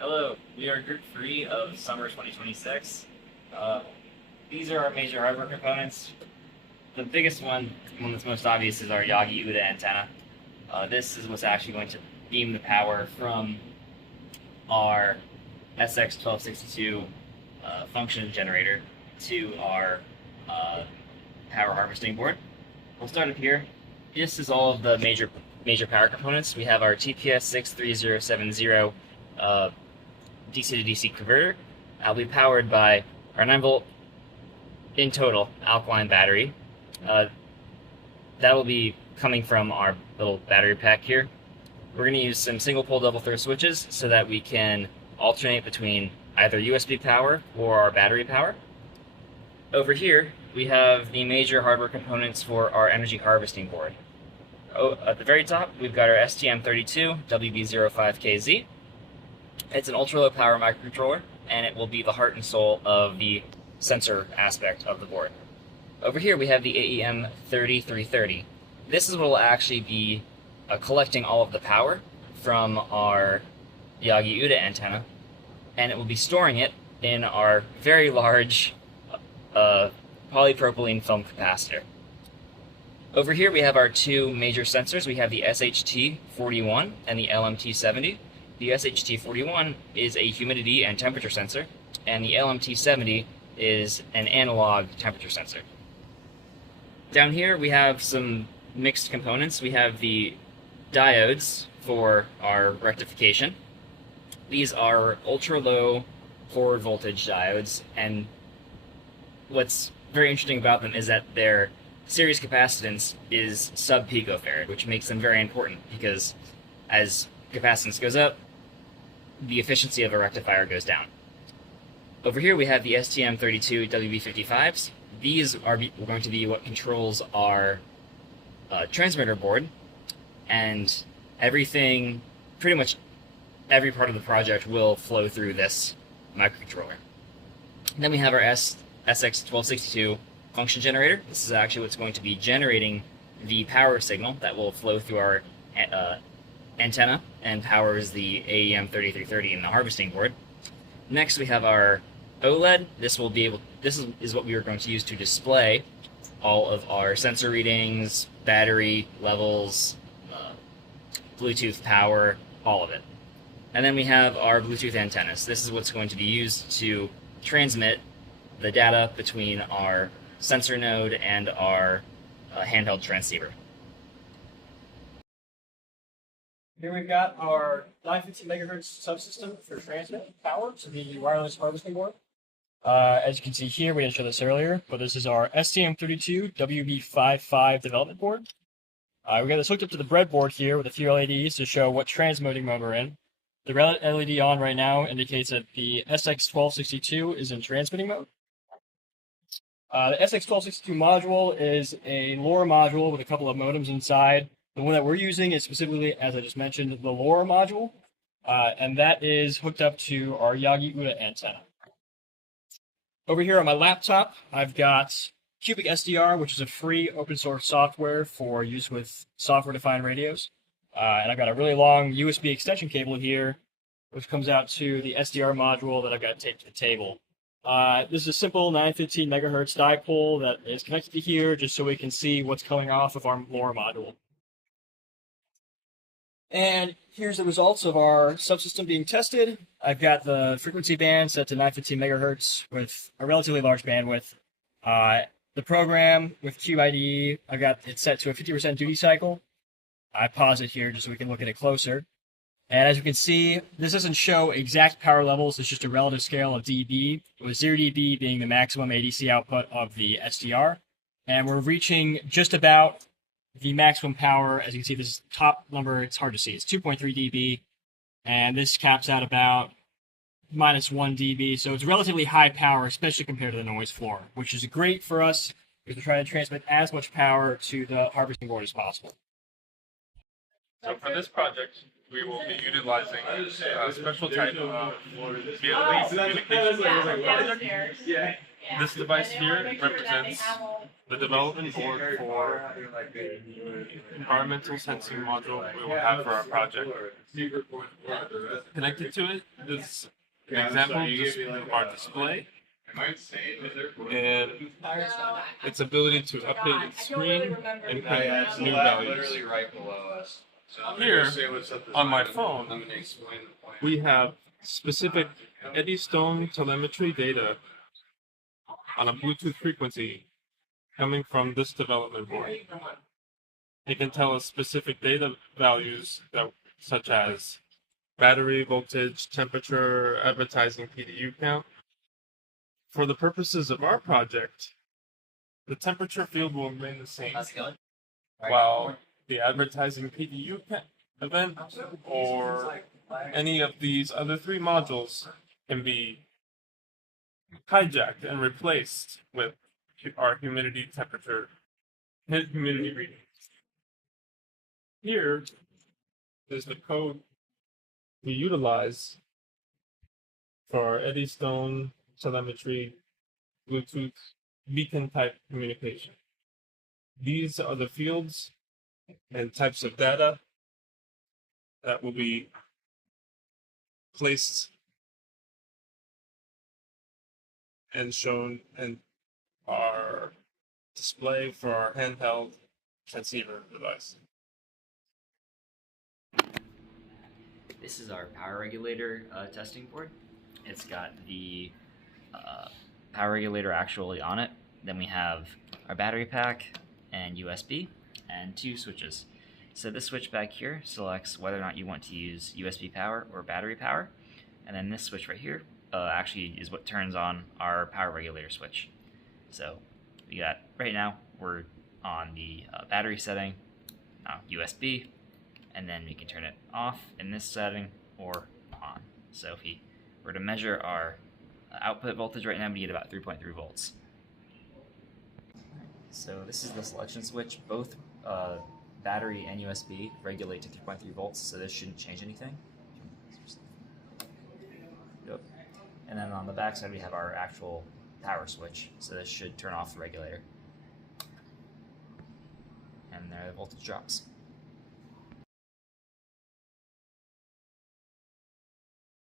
Hello, we are Group 3 of Summer 2026. Uh, these are our major hardware components. The biggest one that's most obvious, is our Yagi-Uda antenna. This is what's actually going to beam the power from our SX1262 function generator to our power harvesting board. We'll start up here. This is all of the major power components. We have our TPS 63070 DC to DC converter. Will be powered by our 9-volt in total alkaline battery. That will be coming from our little battery pack here. We're going to use some single pole double throw switches so that we can alternate between either USB power or our battery power. Over here we have the major hardware components for our energy harvesting board. At the very top we've got our STM32 WB05KZ. It's an ultra-low power microcontroller, and it will be the heart and soul of the sensor aspect of the board. Over here we have the AEM3330. This is what will actually be collecting all of the power from our Yagi-Uda antenna, and it will be storing it in our very large polypropylene film capacitor. Over here we have our two major sensors. We have the SHT41 and the LMT70. The SHT41 is a humidity and temperature sensor, and the LMT70 is an analog temperature sensor. Down here we have some mixed components. We have the diodes for our rectification. These are ultra-low forward voltage diodes, and what's very interesting about them is that their series capacitance is sub-picofarad, which makes them very important because as capacitance goes up, the efficiency of a rectifier goes down. Over here we have the STM32 WB55s. These are going to be what controls our transmitter board, and everything, pretty much every part of the project will flow through this microcontroller. And then we have our SX1262 function generator. This is actually what's going to be generating the power signal that will flow through our antenna and powers the AEM3330 in the harvesting board. Next we have our OLED. This is what we are going to use to display all of our sensor readings, battery levels, Bluetooth power, all of it. And then we have our Bluetooth antennas. This is what's going to be used to transmit the data between our sensor node and our handheld transceiver. Here we've got our 950 megahertz subsystem for transmit power to the wireless harvesting board. As you can see here, we didn't show this earlier, but this is our STM32 WB55 development board. We got this hooked up to the breadboard here with a few LEDs to show what transmitting mode we're in. The red LED on right now indicates that the SX1262 is in transmitting mode. The SX1262 module is a LoRa module with a couple of modems inside. The one that we're using is specifically, as I just mentioned, the LoRa module, and that is hooked up to our Yagi-Uda antenna. Over here on my laptop, I've got Cubic SDR, which is a free open source software for use with software-defined radios. And I've got a really long USB extension cable here, which comes out to the SDR module that I've got taped to the table. This is a simple 915 megahertz dipole that is connected to here just so we can see what's coming off of our LoRa module. And here's the results of our subsystem being tested. I've got the frequency band set to 915 megahertz with a relatively large bandwidth. The program with QID, I've got it set to a 50% duty cycle. I pause it here just so we can look at it closer. And as you can see, this doesn't show exact power levels, it's just a relative scale of dB, with 0 dB being the maximum ADC output of the SDR. And we're reaching just about the maximum power. As you can see, this top number, it's hard to see, it's 2.3 dB, and this caps out about -1 dB, so it's relatively high power, especially compared to the noise floor, which is great for us because we're trying to transmit as much power to the harvesting board as possible. So for this project, we will be utilizing a special type of VLE communication project. This device here represents the development board for the environmental sensing module we will have for our project. Connected to it is an example of our display and its ability to update its screen and create new values. Here, on my phone, we have specific Eddystone telemetry data on a Bluetooth frequency coming from this development board. It can tell us specific data values such as battery voltage, temperature, advertising PDU count. For the purposes of our project, the temperature field will remain the same, while the advertising PDU event or any of these other three modules can be hijacked and replaced with our humidity reading. Here is the code we utilize for our Eddystone telemetry Bluetooth beacon type communication. These are the fields and types of data that will be placed and shown in our display for our handheld transceiver device. This is our power regulator testing board. It's got the power regulator actually on it. Then we have our battery pack and USB and two switches. So this switch back here selects whether or not you want to use USB power or battery power. And then this switch right here actually is what turns on our power regulator switch. So we got, right now, we're on the battery setting, USB, and then we can turn it off in this setting or on. So if we were to measure our output voltage right now, we get about 3.3 volts. So this is the selection switch. Both battery and USB regulate to 3.3 volts, so this shouldn't change anything. Yep. And then on the back side we have our actual power switch, so this should turn off the regulator. And there the voltage drops.